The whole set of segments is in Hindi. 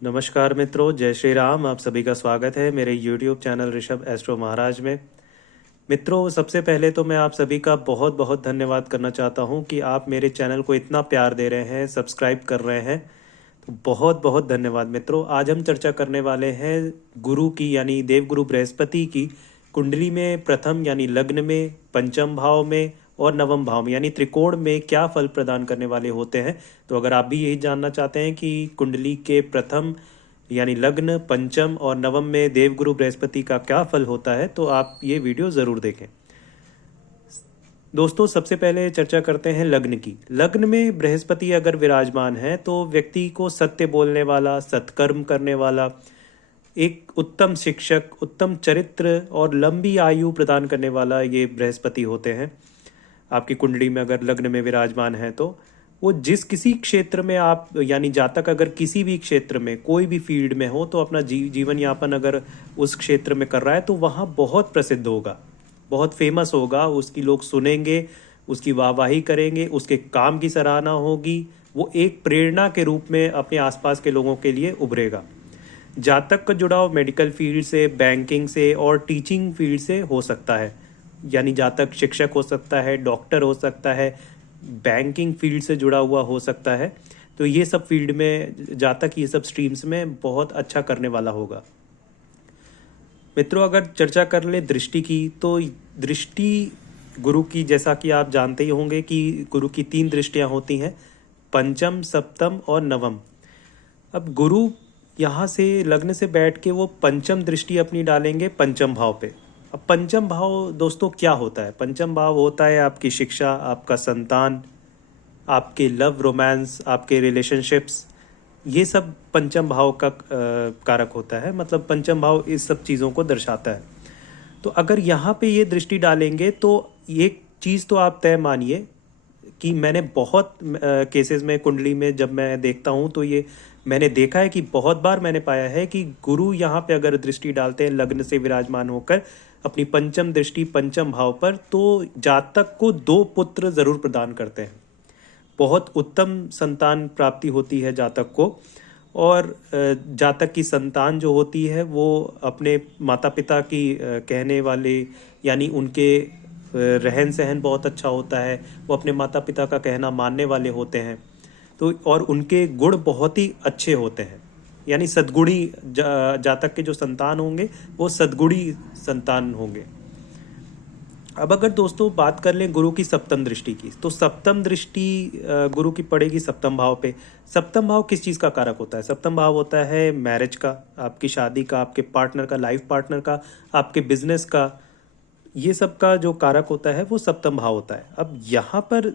नमस्कार मित्रों, जय श्री राम। आप सभी का स्वागत है मेरे YouTube चैनल ऋषभ एस्ट्रो महाराज में। मित्रों, सबसे पहले तो मैं आप सभी का बहुत बहुत धन्यवाद करना चाहता हूं कि आप मेरे चैनल को इतना प्यार दे रहे हैं, सब्सक्राइब कर रहे हैं। तो बहुत बहुत धन्यवाद मित्रों। आज हम चर्चा करने वाले हैं गुरु की यानी देवगुरु बृहस्पति की कुंडली में प्रथम यानी लग्न में, पंचम भाव में और नवम भाव में यानी त्रिकोण में क्या फल प्रदान करने वाले होते हैं। तो अगर आप भी यही जानना चाहते हैं कि कुंडली के प्रथम यानी लग्न, पंचम और नवम में देवगुरु बृहस्पति का क्या फल होता है, तो आप ये वीडियो ज़रूर देखें। दोस्तों, सबसे पहले चर्चा करते हैं लग्न की। लग्न में बृहस्पति अगर विराजमान है तो व्यक्ति को सत्य बोलने वाला, सत्कर्म करने वाला, एक उत्तम शिक्षक, उत्तम चरित्र और लंबी आयु प्रदान करने वाला ये बृहस्पति होते हैं। आपकी कुंडली में अगर लग्न में विराजमान है तो वो जिस किसी क्षेत्र में आप यानी जातक अगर किसी भी क्षेत्र में कोई भी फील्ड में हो तो अपना जीवन यापन अगर उस क्षेत्र में कर रहा है तो वहाँ बहुत प्रसिद्ध होगा, बहुत फेमस होगा। उसकी लोग सुनेंगे, उसकी वाहवाही करेंगे, उसके काम की सराहना होगी। वो एक प्रेरणा के रूप में अपने आसपास के लोगों के लिए उभरेगा। जातक का जुड़ाव मेडिकल फील्ड से, बैंकिंग से और टीचिंग फील्ड से हो सकता है। यानी जातक शिक्षक हो सकता है, डॉक्टर हो सकता है, बैंकिंग फील्ड से जुड़ा हुआ हो सकता है। तो ये सब फील्ड में जातक ये सब स्ट्रीम्स में बहुत अच्छा करने वाला होगा। मित्रों, अगर चर्चा कर ले दृष्टि की तो दृष्टि गुरु की, जैसा कि आप जानते ही होंगे कि गुरु की 3 दृष्टियां होती हैं, पंचम, सप्तम और नवम। अब गुरु यहाँ से लग्न से बैठ के वो पंचम दृष्टि अपनी डालेंगे पंचम भाव पे। अब पंचम भाव दोस्तों क्या होता है? पंचम भाव होता है आपकी शिक्षा, आपका संतान, आपके लव रोमांस, आपके रिलेशनशिप्स। ये सब पंचम भाव का कारक होता है। मतलब पंचम भाव इस सब चीज़ों को दर्शाता है। तो अगर यहाँ पे ये दृष्टि डालेंगे तो एक चीज़ तो आप तय मानिए कि मैंने बहुत केसेस में कुंडली में जब मैं देखता हूँ तो ये मैंने देखा है कि बहुत बार मैंने पाया है कि गुरु यहाँ पे अगर दृष्टि डालते हैं लग्न से विराजमान होकर अपनी पंचम दृष्टि पंचम भाव पर, तो जातक को 2 पुत्र जरूर प्रदान करते हैं। बहुत उत्तम संतान प्राप्ति होती है जातक को। और जातक की संतान जो होती है वो अपने माता पिता की कहने वाले यानी उनके रहन सहन बहुत अच्छा होता है। वो अपने माता पिता का कहना मानने वाले होते हैं। तो और उनके गुण बहुत ही अच्छे होते हैं। यानी सद्गुणी जातक के जो संतान होंगे वो सद्गुणी संतान होंगे। अब अगर दोस्तों बात कर लें गुरु की सप्तम दृष्टि की, तो सप्तम दृष्टि गुरु की पड़ेगी सप्तम भाव पे। सप्तम भाव किस चीज़ का कारक होता है? सप्तम भाव होता है मैरिज का, आपकी शादी का, आपके पार्टनर का, लाइफ पार्टनर का, आपके बिजनेस का। ये सब का जो कारक होता है वो सप्तम भाव होता है। अब यहाँ पर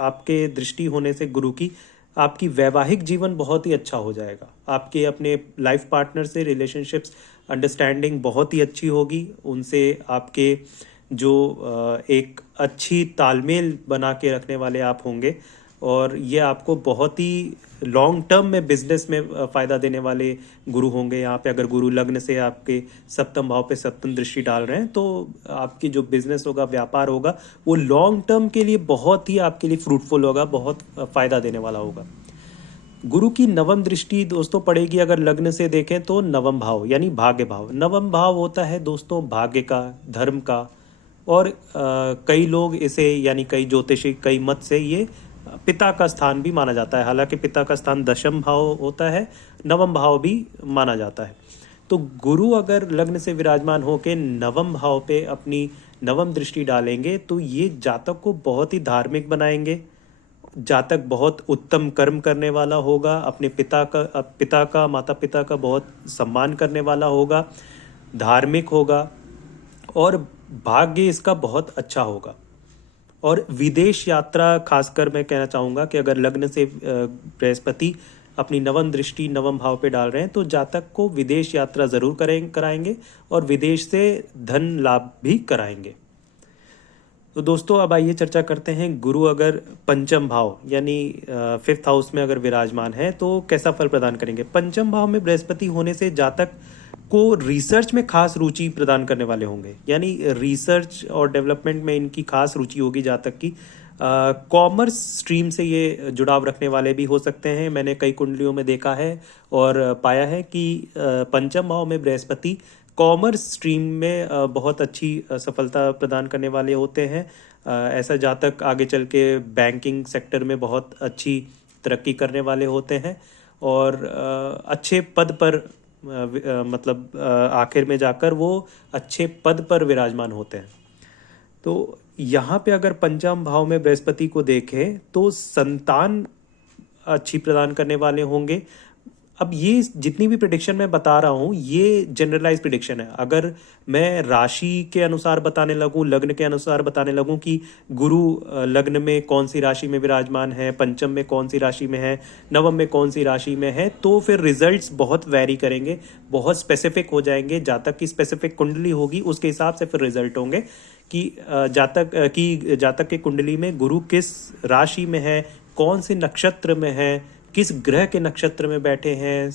आपके दृष्टि होने से गुरु की आपकी वैवाहिक जीवन बहुत ही अच्छा हो जाएगा। आपके अपने लाइफ पार्टनर से रिलेशनशिप्स अंडरस्टैंडिंग बहुत ही अच्छी होगी। उनसे आपके जो एक अच्छी तालमेल बना के रखने वाले आप होंगे। और ये आपको बहुत ही लॉन्ग टर्म में बिजनेस में फ़ायदा देने वाले गुरु होंगे। यहाँ पे अगर गुरु लग्न से आपके सप्तम भाव पे सप्तम दृष्टि डाल रहे हैं तो आपकी जो बिजनेस होगा, व्यापार होगा, वो लॉन्ग टर्म के लिए बहुत ही आपके लिए फ्रूटफुल होगा, बहुत फ़ायदा देने वाला होगा। गुरु की नवम दृष्टि दोस्तों पड़ेगी अगर लग्न से देखें तो नवम भाव यानी भाग्य भाव। नवम भाव होता है दोस्तों भाग्य का, धर्म का। और कई लोग इसे यानी कई ज्योतिषी, कई मत से ये पिता का स्थान भी माना जाता है। हालांकि पिता का स्थान दशम भाव होता है, नवम भाव भी माना जाता है। तो गुरु अगर लग्न से विराजमान होकर नवम भाव पे अपनी नवम दृष्टि डालेंगे तो ये जातक को बहुत ही धार्मिक बनाएंगे। जातक बहुत उत्तम कर्म करने वाला होगा, अपने पिता का माता पिता का बहुत सम्मान करने वाला होगा, धार्मिक होगा और भाग्य इसका बहुत अच्छा होगा। और विदेश यात्रा खासकर मैं कहना चाहूँगा कि अगर लग्न से बृहस्पति अपनी नवम दृष्टि नवम भाव पे डाल रहे हैं तो जातक को विदेश यात्रा ज़रूर कराएंगे और विदेश से धन लाभ भी कराएंगे। तो दोस्तों, अब आइए चर्चा करते हैं गुरु अगर पंचम भाव यानी 5th हाउस में अगर विराजमान है तो कैसा फल प्रदान करेंगे। पंचम भाव में बृहस्पति होने से जातक को रिसर्च में खास रुचि प्रदान करने वाले होंगे। यानी रिसर्च और डेवलपमेंट में इनकी खास रुचि होगी जातक की। कॉमर्स स्ट्रीम से ये जुड़ाव रखने वाले भी हो सकते हैं। मैंने कई कुंडलियों में देखा है और पाया है कि पंचम भाव में बृहस्पति कॉमर्स स्ट्रीम में बहुत अच्छी सफलता प्रदान करने वाले होते हैं। ऐसा जातक आगे चल के बैंकिंग सेक्टर में बहुत अच्छी तरक्की करने वाले होते हैं और अच्छे पद पर मतलब आखिर में जाकर वो अच्छे पद पर विराजमान होते हैं। तो यहाँ पे अगर पंचम भाव में बृहस्पति को देखें तो संतान अच्छी प्रदान करने वाले होंगे। अब ये जितनी भी प्रिडिक्शन मैं बता रहा हूँ ये जनरलाइज प्रिडिक्शन है। अगर मैं राशि के अनुसार बताने लगूँ, लग्न के अनुसार बताने लगूँ कि गुरु लग्न में कौन सी राशि में विराजमान है, पंचम में कौन सी राशि में है, नवम में कौन सी राशि में है, तो फिर रिजल्ट्स बहुत वैरी करेंगे, बहुत स्पेसिफिक हो जाएंगे। जातक की स्पेसिफिक कुंडली होगी उसके हिसाब से फिर रिजल्ट होंगे कि जातक के कुंडली में गुरु किस राशि में है, कौन से नक्षत्र में है, किस ग्रह के नक्षत्र में बैठे हैं।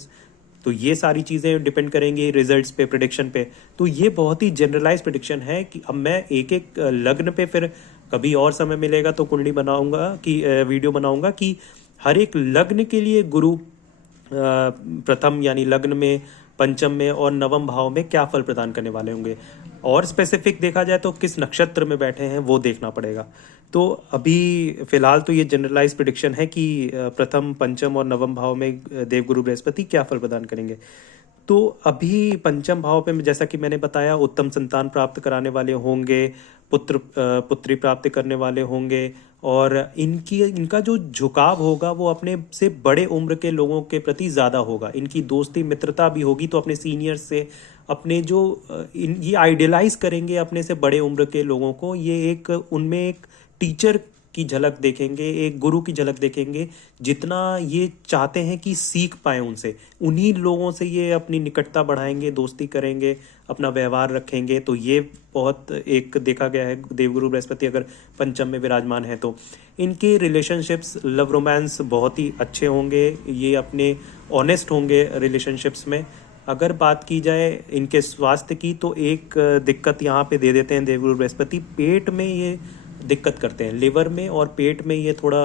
तो ये सारी चीज़ें डिपेंड करेंगी रिजल्ट्स पे, प्रिडिक्शन पे। तो ये बहुत ही जनरलाइज प्रिडिक्शन है कि अब मैं एक एक लग्न पे फिर कभी और समय मिलेगा तो कुंडली बनाऊंगा कि वीडियो बनाऊंगा कि हर एक लग्न के लिए गुरु प्रथम यानी लग्न में, पंचम में और नवम भाव में क्या फल प्रदान करने वाले होंगे। और स्पेसिफिक देखा जाए तो किस नक्षत्र में बैठे हैं वो देखना पड़ेगा। तो अभी फिलहाल तो ये जनरलाइज प्रिडिक्शन है कि प्रथम, पंचम और नवम भाव में देवगुरु बृहस्पति क्या फल प्रदान करेंगे। तो अभी पंचम भाव पे जैसा कि मैंने बताया उत्तम संतान प्राप्त कराने वाले होंगे, पुत्री प्राप्त करने वाले होंगे और इनका जो झुकाव होगा वो अपने से बड़े उम्र के लोगों के प्रति ज़्यादा होगा। इनकी दोस्ती मित्रता भी होगी तो अपने सीनियर्स से, अपने जो ये आइडियलाइज करेंगे अपने से बड़े उम्र के लोगों को। ये एक उनमें एक टीचर की झलक देखेंगे, एक गुरु की झलक देखेंगे। जितना ये चाहते हैं कि सीख पाए उनसे, उन्हीं लोगों से ये अपनी निकटता बढ़ाएंगे, दोस्ती करेंगे, अपना व्यवहार रखेंगे। तो ये बहुत एक देखा गया है देवगुरु बृहस्पति अगर पंचम में विराजमान है तो इनके रिलेशनशिप्स, लव रोमांस बहुत ही अच्छे होंगे। ये अपने ऑनेस्ट होंगे रिलेशनशिप्स में। अगर बात की जाए इनके स्वास्थ्य की तो एक दिक्कत यहाँ पे दे देते हैं देवगुरु बृहस्पति, पेट में ये दिक्कत करते हैं। लिवर में और पेट में ये थोड़ा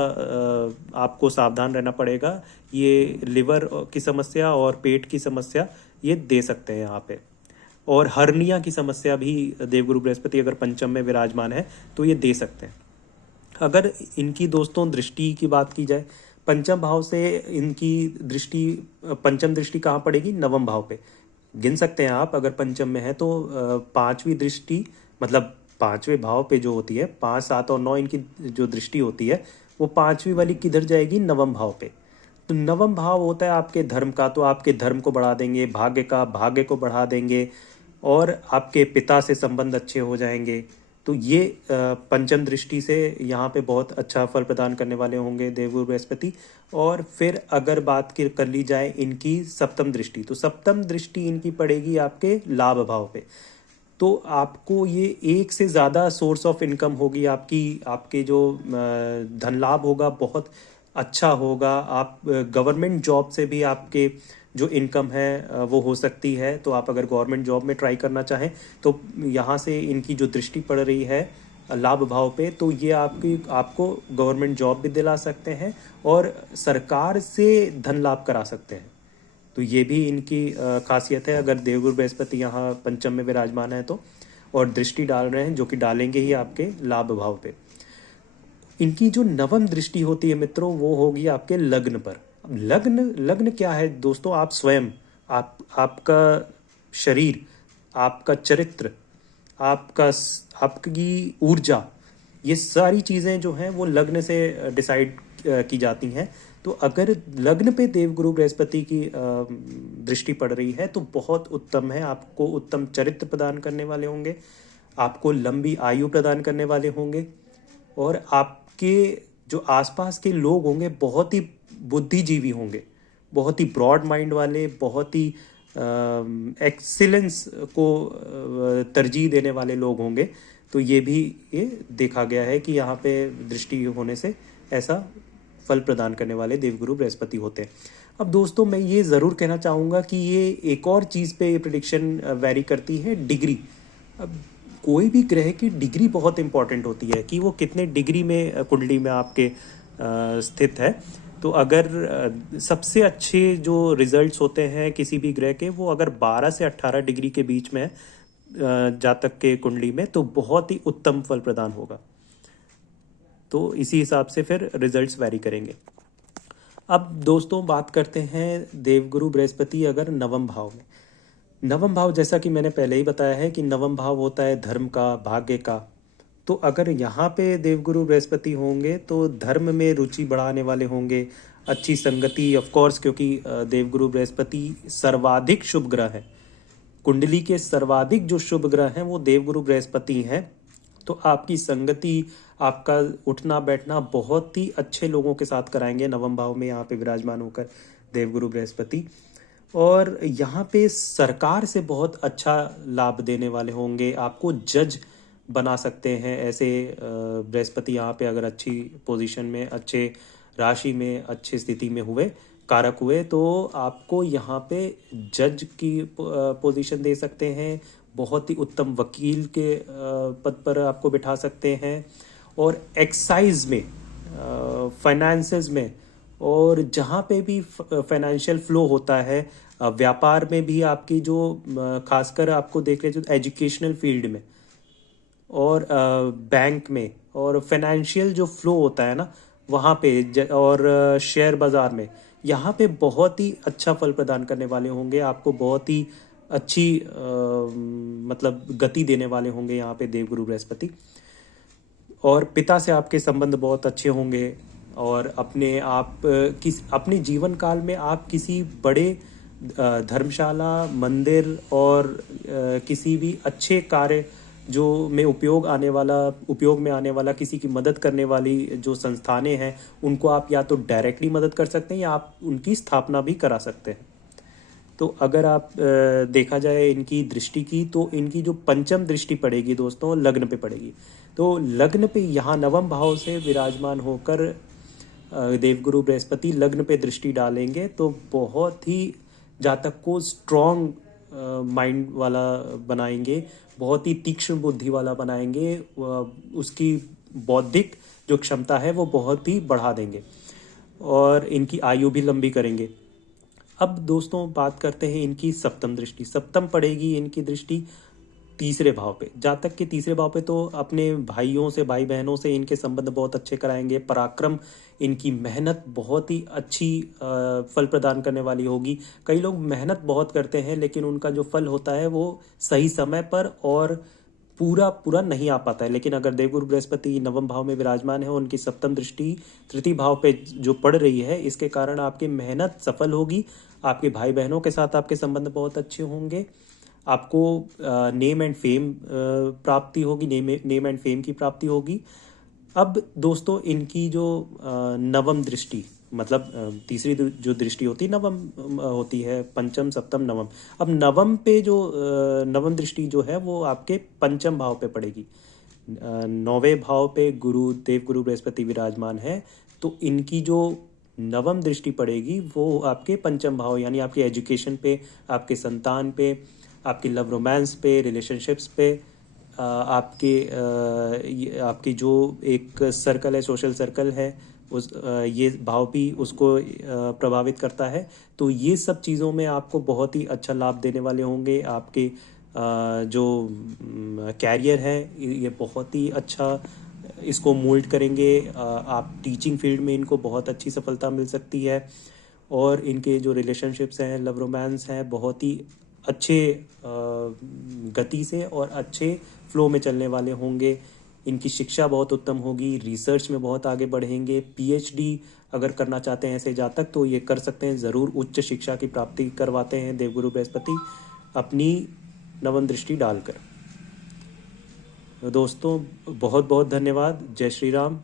आपको सावधान रहना पड़ेगा। ये लिवर की समस्या और पेट की समस्या ये दे सकते हैं यहाँ पे। और हर्निया की समस्या भी देवगुरु बृहस्पति अगर पंचम में विराजमान है तो ये दे सकते हैं। अगर इनकी दोस्तों दृष्टि की बात की जाए, पंचम भाव से इनकी दृष्टि, पंचम दृष्टि कहाँ पड़ेगी? नवम भाव पे गिन सकते हैं आप। अगर पंचम में है तो पांचवी दृष्टि, मतलब पांचवें भाव पे जो होती है, 5, 7 और 9 इनकी जो दृष्टि होती है वो पांचवी वाली किधर जाएगी? नवम भाव पे। तो नवम भाव होता है आपके धर्म का, तो आपके धर्म को बढ़ा देंगे, भाग्य को बढ़ा देंगे और आपके पिता से संबंध अच्छे हो जाएंगे। तो ये पंचम दृष्टि से यहाँ पे बहुत अच्छा फल प्रदान करने वाले होंगे देवगुरु बृहस्पति। और फिर अगर बात कर ली जाए इनकी सप्तम दृष्टि, तो सप्तम दृष्टि इनकी पड़ेगी आपके लाभ भाव पे। तो आपको ये एक से ज़्यादा सोर्स ऑफ इनकम होगी आपकी, आपके जो धन लाभ होगा बहुत अच्छा होगा। आप गवर्नमेंट जॉब से भी आपके जो इनकम है वो हो सकती है। तो आप अगर गवर्नमेंट जॉब में ट्राई करना चाहें तो यहाँ से इनकी जो दृष्टि पड़ रही है लाभ भाव पे, तो ये आपको गवर्नमेंट जॉब भी दिला सकते हैं और सरकार से धन लाभ करा सकते हैं। तो ये भी इनकी खासियत है अगर देवगुरु बृहस्पति यहाँ पंचम में विराजमान है तो, और दृष्टि डाल रहे हैं जो कि डालेंगे ही आपके लाभ भाव पे। इनकी जो नवम दृष्टि होती है मित्रों वो होगी आपके लग्न पर। लग्न क्या है दोस्तों? आप स्वयं, आपका शरीर, आपका चरित्र, आपकी ऊर्जा, ये सारी चीज़ें जो हैं वो लग्न से डिसाइड की जाती हैं। तो अगर लग्न पे देवगुरु बृहस्पति की दृष्टि पड़ रही है तो बहुत उत्तम है। आपको उत्तम चरित्र प्रदान करने वाले होंगे, आपको लंबी आयु प्रदान करने वाले होंगे और आपके जो आसपास के लोग होंगे बहुत ही बुद्धिजीवी होंगे, बहुत ही ब्रॉड माइंड वाले, बहुत ही एक्सीलेंस को तरजीह देने वाले लोग होंगे। तो ये देखा गया है कि यहाँ पे दृष्टि होने से ऐसा फल प्रदान करने वाले देवगुरु बृहस्पति होते हैं। अब दोस्तों मैं ये ज़रूर कहना चाहूँगा कि ये एक और चीज़ पे ये प्रिडिक्शन वैरी करती है, डिग्री। अब कोई भी ग्रह की डिग्री बहुत इंपॉर्टेंट होती है कि वो कितने डिग्री में कुंडली में आपके स्थित है। तो अगर सबसे अच्छे जो रिजल्ट्स होते हैं किसी भी ग्रह के, वो अगर 12 से 18 डिग्री के बीच में है जातक के कुंडली में, तो बहुत ही उत्तम फल प्रदान होगा। तो इसी हिसाब से फिर रिजल्ट्स वैरी करेंगे। अब दोस्तों बात करते हैं देवगुरु बृहस्पति अगर नवम भाव में। नवम भाव, जैसा कि मैंने पहले ही बताया है कि नवम भाव होता है धर्म का, भाग्य का। तो अगर यहाँ पे देवगुरु बृहस्पति होंगे तो धर्म में रुचि बढ़ाने वाले होंगे, अच्छी संगति ऑफ कोर्स, क्योंकि देवगुरु बृहस्पति सर्वाधिक शुभ ग्रह है। कुंडली के सर्वाधिक जो शुभ ग्रह हैं वो देवगुरु बृहस्पति हैं। तो आपकी संगति, आपका उठना बैठना बहुत ही अच्छे लोगों के साथ कराएंगे नवम भाव में यहाँ पे विराजमान होकर देवगुरु बृहस्पति। और यहाँ पे सरकार से बहुत अच्छा लाभ देने वाले होंगे, आपको जज बना सकते हैं ऐसे बृहस्पति यहाँ पे अगर अच्छी पोजीशन में, अच्छे राशि में, अच्छी स्थिति में हुए, कारक हुए, तो आपको यहाँ पे जज की पोजीशन दे सकते हैं, बहुत ही उत्तम वकील के पद पर आपको बिठा सकते हैं। और एक्साइज में, फाइनेंसेस में, और जहाँ पे भी फाइनेंशियल फ्लो होता है, व्यापार में भी आपकी जो खासकर आपको देख लीजिए एजुकेशनल फील्ड में, और बैंक में, और फाइनेंशियल जो फ्लो होता है ना वहाँ पे, और शेयर बाज़ार में, यहाँ पे बहुत ही अच्छा फल प्रदान करने वाले होंगे, आपको बहुत ही अच्छी मतलब गति देने वाले होंगे यहाँ पे देवगुरु बृहस्पति। और पिता से आपके संबंध बहुत अच्छे होंगे, और अपने जीवन काल में आप किसी बड़े धर्मशाला, मंदिर और किसी भी अच्छे कार्य जो में उपयोग में आने वाला किसी की मदद करने वाली जो संस्थानें हैं, उनको आप या तो डायरेक्टली मदद कर सकते हैं या आप उनकी स्थापना भी करा सकते हैं। तो अगर आप देखा जाए इनकी दृष्टि की, तो इनकी जो पंचम दृष्टि पड़ेगी दोस्तों लग्न पे पड़ेगी। तो लग्न पे यहाँ नवम भाव से विराजमान होकर देवगुरु बृहस्पति लग्न पे दृष्टि डालेंगे तो बहुत ही जातक को स्ट्रॉन्ग माइंड वाला बनाएंगे, बहुत ही तीक्ष्ण बुद्धि वाला बनाएंगे, उसकी बौद्धिक जो क्षमता है वो बहुत ही बढ़ा देंगे, और इनकी आयु भी लंबी करेंगे। अब दोस्तों बात करते हैं इनकी सप्तम दृष्टि। सप्तम पड़ेगी इनकी दृष्टि तीसरे भाव पे। जातक के तीसरे भाव पे तो अपने भाइयों से, भाई बहनों से इनके संबंध बहुत अच्छे कराएंगे। पराक्रम, इनकी मेहनत बहुत ही अच्छी फल प्रदान करने वाली होगी। कई लोग मेहनत बहुत करते हैं लेकिन उनका जो फल होता है वो सही समय पर और पूरा नहीं आ पाता है। लेकिन अगर देवगुरु बृहस्पति नवम भाव में विराजमान है, उनकी सप्तम दृष्टि तृतीय भाव पे जो पड़ रही है, इसके कारण आपकी मेहनत सफल होगी। आपके भाई बहनों के साथ आपके संबंध बहुत अच्छे होंगे। आपको नेम एंड फेम प्राप्ति होगी, नेम एंड फेम की प्राप्ति होगी। अब दोस्तों इनकी जो नवम दृष्टि, मतलब तीसरी जो दृष्टि होती है नवम होती है, पंचम सप्तम नवम। अब नवम पे जो नवम दृष्टि जो है वो आपके पंचम भाव पे पड़ेगी। नौवें भाव पे देवगुरु बृहस्पति विराजमान है, तो इनकी जो नवम दृष्टि पड़ेगी वो आपके पंचम भाव, यानी आपकी एजुकेशन पे, आपके संतान पे, आपकी लव रोमांस पे, रिलेशनशिप्स पे, आपकी जो एक सर्कल है, सोशल सर्कल है, ये भाव भी उसको प्रभावित करता है। तो ये सब चीज़ों में आपको बहुत ही अच्छा लाभ देने वाले होंगे। आपके जो कैरियर है ये बहुत ही अच्छा इसको मोल्ड करेंगे। आप टीचिंग फील्ड में इनको बहुत अच्छी सफलता मिल सकती है, और इनके जो रिलेशनशिप्स हैं, लव रोमांस हैं, बहुत ही अच्छे गति से और अच्छे फ्लो में चलने वाले होंगे। इनकी शिक्षा बहुत उत्तम होगी, रिसर्च में बहुत आगे बढ़ेंगे। पीएचडी अगर करना चाहते हैं ऐसे जातक तो ये कर सकते हैं, ज़रूर उच्च शिक्षा की प्राप्ति करवाते हैं देवगुरु बृहस्पति अपनी नवम दृष्टि डालकर। दोस्तों बहुत बहुत धन्यवाद। जय श्री राम।